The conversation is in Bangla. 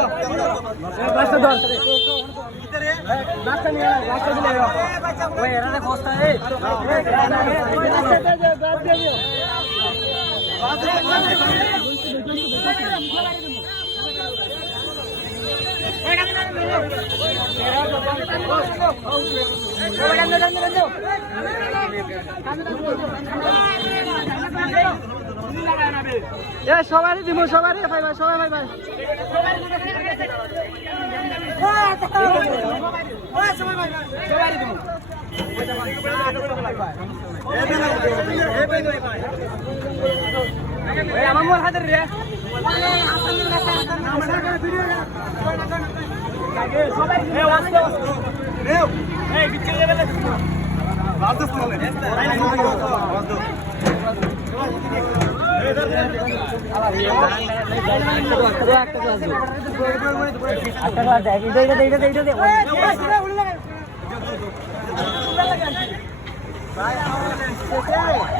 বাসটা ধর বাসটা নিয়ে আয়, বাসটা দিলে আয়। ওই এরা রে বস্তা এই এ সবারই দিব সবারই। ভাই ভাই সবাই ভাই ভাই। আমার মোর হাতের রে। এ Bye.